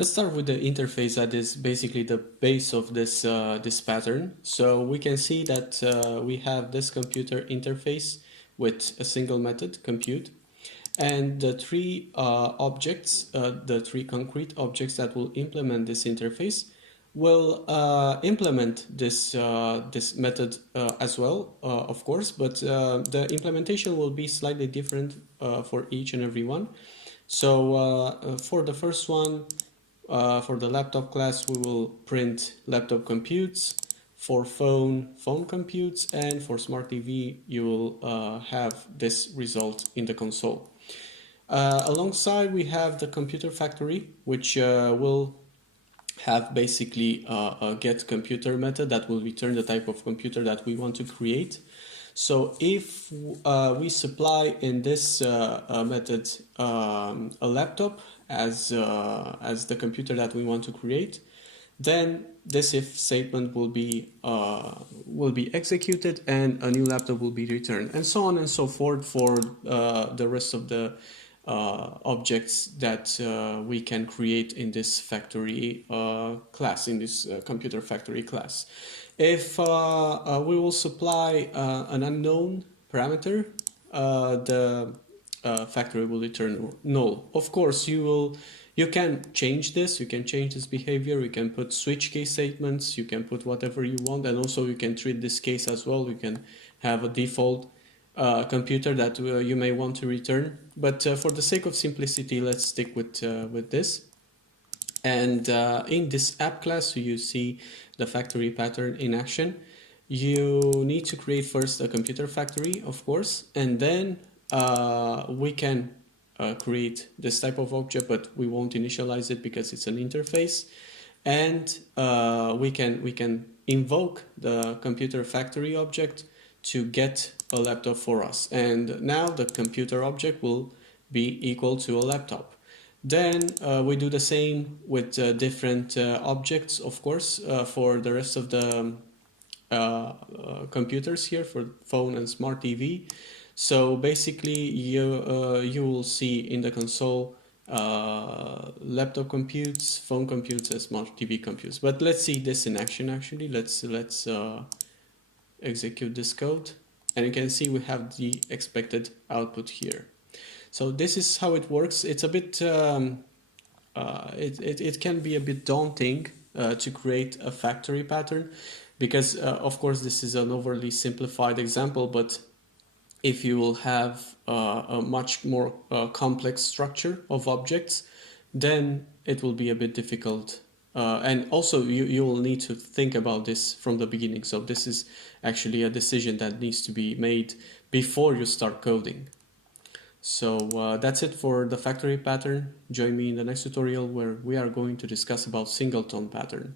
Let's start with the interface that is basically the base of this this pattern. So we can see that we have this computer interface with a single method, compute, and the three objects, the three concrete objects that will implement this interface will implement this this method as well, of course, but the implementation will be slightly different for each and every one. So for the first one, for the laptop class, we will print laptop computes. For phone, phone computes, and for smart TV, you will have this result in the console. Alongside, we have the computer factory, which will have basically a get computer method that will return the type of computer that we want to create. So if we supply in this method a laptop as the computer that we want to create, then this if statement will be executed and a new laptop will be returned, and so on and so forth for the rest of the objects that we can create in this factory class, in this computer factory class. If we will supply an unknown parameter, the factory will return null. Of course, you can change this. You can change this behavior. You can put switch case statements. You can put whatever you want, and also you can treat this case as well. You can have a default computer that you may want to return. But for the sake of simplicity, let's stick with this. And in this app class, you see the factory pattern in action. You need to create first a computer factory, of course, and then we can create this type of object, but we won't initialize it because it's an interface. And we can invoke the computer factory object to get a laptop for us. And now the computer object will be equal to a laptop. Then we do the same with different objects, of course, for the rest of the computers here, for phone and smart TV. So basically you will see in the console laptop computes, phone computes, and smart TV computes. But let's see this in action actually. Let's execute this code, and you can see we have the expected output here. So this is how it works. It's a bit it can be a bit daunting to create a factory pattern because of course this is an overly simplified example, but if you will have a much more complex structure of objects, then it will be a bit difficult. And also you will need to think about this from the beginning. So this is actually a decision that needs to be made before you start coding. So that's it for the factory pattern. Join me in the next tutorial where we are going to discuss about singleton pattern.